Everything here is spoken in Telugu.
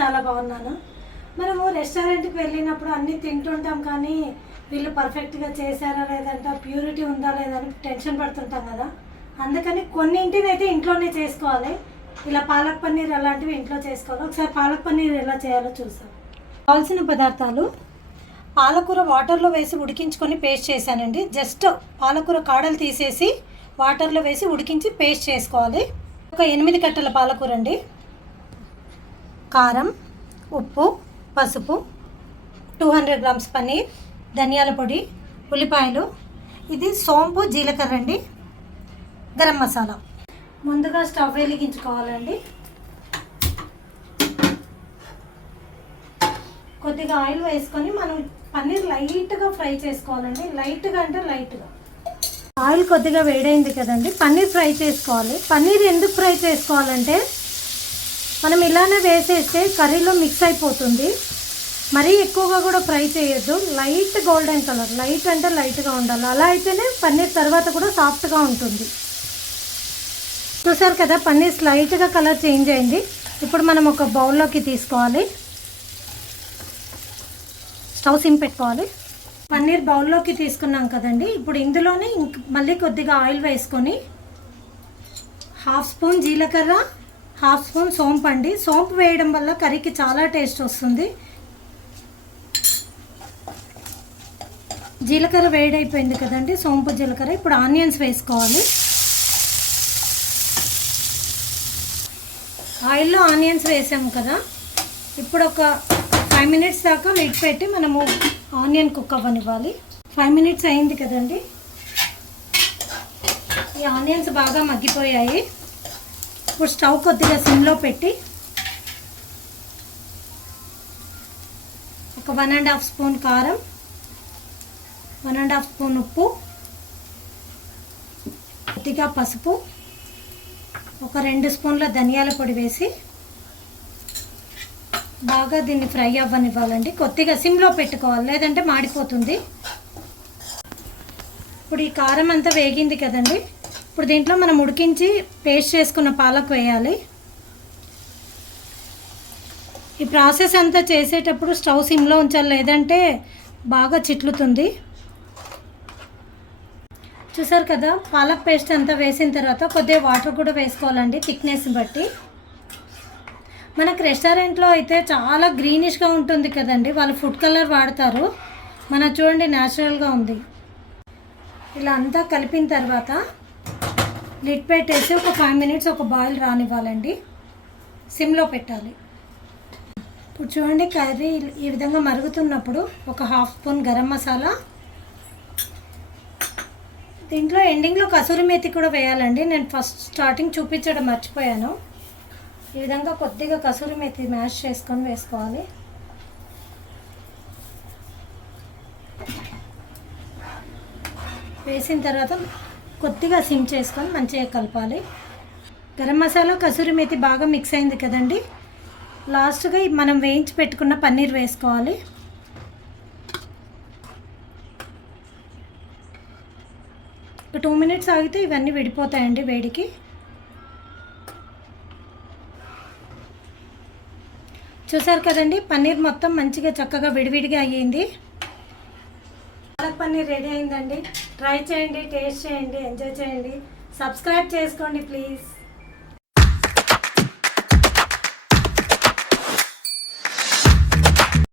చాలా బాగున్నాను. మనము రెస్టారెంట్కి వెళ్ళినప్పుడు అన్నీ తింటుంటాం, కానీ వీళ్ళు పర్ఫెక్ట్గా చేశారా లేదంటే ప్యూరిటీ ఉందా లేదా అని టెన్షన్ పడుతుంటాం కదా. అందుకని కొన్నింటిని అయితే ఇంట్లోనే చేసుకోవాలి. ఇలా పాలక్ పన్నీర్ అలాంటివి ఇంట్లో చేసుకోవాలి. ఒకసారి పాలక్ పన్నీర్ ఎలా చేయాలో చూసాం. కావాల్సిన పదార్థాలు: పాలకూర వాటర్లో వేసి ఉడికించుకొని పేస్ట్ చేశానండి. జస్ట్ పాలకూర కాడలు తీసేసి వాటర్లో వేసి ఉడికించి పేస్ట్ చేసుకోవాలి. ఒక 8 కట్టల పాలకూర అండి. కారం, ఉప్పు, పసుపు, 200 గ్రామ్స్ పన్నీర్, ధనియాల పొడి, ఉల్లిపాయలు, ఇది సోంపు, జీలకర్ర అండి, గరం మసాలా. ముందుగా స్టవ్ వెలిగించుకోవాలండి. కొద్దిగా ఆయిల్ వేసుకొని మనం పన్నీర్ లైట్గా ఫ్రై చేసుకోవాలండి. లైట్గా అంటే లైట్గా. ఆయిల్ కొద్దిగా వేడైంది కదండి, పన్నీర్ ఫ్రై చేసుకోవాలి. పన్నీర్ ఎందుకు ఫ్రై చేసుకోవాలంటే మనం ఇలానే వేసేస్తే కర్రీలో మిక్స్ అయిపోతుంది. మరీ ఎక్కువగా కూడా ఫ్రై చేయొద్దు. లైట్ గోల్డెన్ కలర్, లైట్ అంటే లైట్గా ఉండాలి. అలా అయితేనే పన్నీర్ తర్వాత కూడా సాఫ్ట్గా ఉంటుంది. చూసారు కదా, పన్నీర్ లైట్గా కలర్ చేంజ్ అయింది. ఇప్పుడు మనం ఒక బౌల్లోకి తీసుకోవాలి. స్టవ్ సిమ్ పెట్టుకోవాలి. పన్నీర్ బౌల్లోకి తీసుకున్నాం కదండి. ఇప్పుడు ఇందులోనే మళ్ళీ కొద్దిగా ఆయిల్ వేసుకొని 1/2 స్పూన్ జీలకర్ర, 1/2 స్పూన్ సోంపు అండి. సోంపు వేయడం వల్ల కర్రీకి చాలా టేస్ట్ వస్తుంది. జీలకర్ర వేడైపోయింది కదండి, సోంపు జీలకర్ర. ఇప్పుడు ఆనియన్స్ వేసుకోవాలి. ఆయిల్లో ఆనియన్స్ వేసాము కదా. ఇప్పుడు ఒక 5 మినిట్స్ దాకా లిడ్ పెట్టి మనము ఆనియన్ కుక్ అవ్వనివ్వాలి. 5 మినిట్స్ అయింది కదండి. ఈ ఆనియన్స్ బాగా మగ్గిపోయాయి. ఇప్పుడు స్టవ్ కొద్దిగా సిమ్లో పెట్టి ఒక 1.5 స్పూన్ కారం, 1.5 స్పూన్ ఉప్పు, కొద్దిగా పసుపు, ఒక 2 స్పూన్ల ధనియాల పొడి వేసి బాగా దీన్ని ఫ్రై అవ్వనివ్వాలండి. కొద్దిగా సిమ్లో పెట్టుకోవాలి, లేదంటే మాడిపోతుంది. ఇప్పుడు ఈ కారం అంతా వేగింది కదండి. ఇప్పుడు దీంట్లో మనం ఉడికించి పేస్ట్ చేసుకున్న పాలకు వేయాలి. ఈ ప్రాసెస్ అంతా చేసేటప్పుడు స్టవ్ సిమ్లో ఉంచాలి, లేదంటే బాగా చిట్లుతుంది. చూసారు కదా, పాలక్ పేస్ట్ అంతా వేసిన తర్వాత కొద్దిగా వాటర్ కూడా వేసుకోవాలండి, థిక్నెస్ బట్టి. మనకు రెస్టారెంట్లో అయితే చాలా గ్రీనిష్గా ఉంటుంది కదండి, వాళ్ళు ఫుడ్ కలర్ వాడతారు. మన చూడండి న్యాచురల్గా ఉంది. ఇలా అంతా కలిపిన తర్వాత లిడ్ పెట్టేసి ఒక 5 మినిట్స్ ఒక బాయిల్ రానివ్వాలండి. సిమ్లో పెట్టాలి. ఇప్పుడు చూడండి, కర్రీ ఈ విధంగా మరుగుతున్నప్పుడు ఒక 1/2 స్పూన్ గరం మసాలా, దీంట్లో ఎండింగ్లో కసూరి మేతి కూడా వేయాలండి. నేను ఫస్ట్ స్టార్టింగ్ చూపించడం మర్చిపోయాను. ఈ విధంగా కొద్దిగా కసూరి మేతి మ్యాష్ చేసుకొని వేసుకోవాలి. వేసిన తర్వాత కొద్దిగా సిమ్ చేసుకొని మంచిగా కలపాలి. గరం మసాలా, కసూరి మేతి బాగా మిక్స్ అయింది కదండి. లాస్ట్గా మనం వేయించి పెట్టుకున్న పన్నీర్ వేసుకోవాలి. ఒక 2 మినిట్స్ ఆగితే ఇవన్నీ విడిపోతాయండి వేడికి. చూసారు కదండి, పన్నీర్ మొత్తం మంచిగా చక్కగా విడివిడిగా అయ్యింది. పాలక్ పన్నీర్ రెడీ అయిందండి. ట్రై చేయండి, టేస్ట్ చేయండి, ఎంజాయ్ చేయండి. సబ్స్క్రైబ్ చేసుకోండి ప్లీజ్.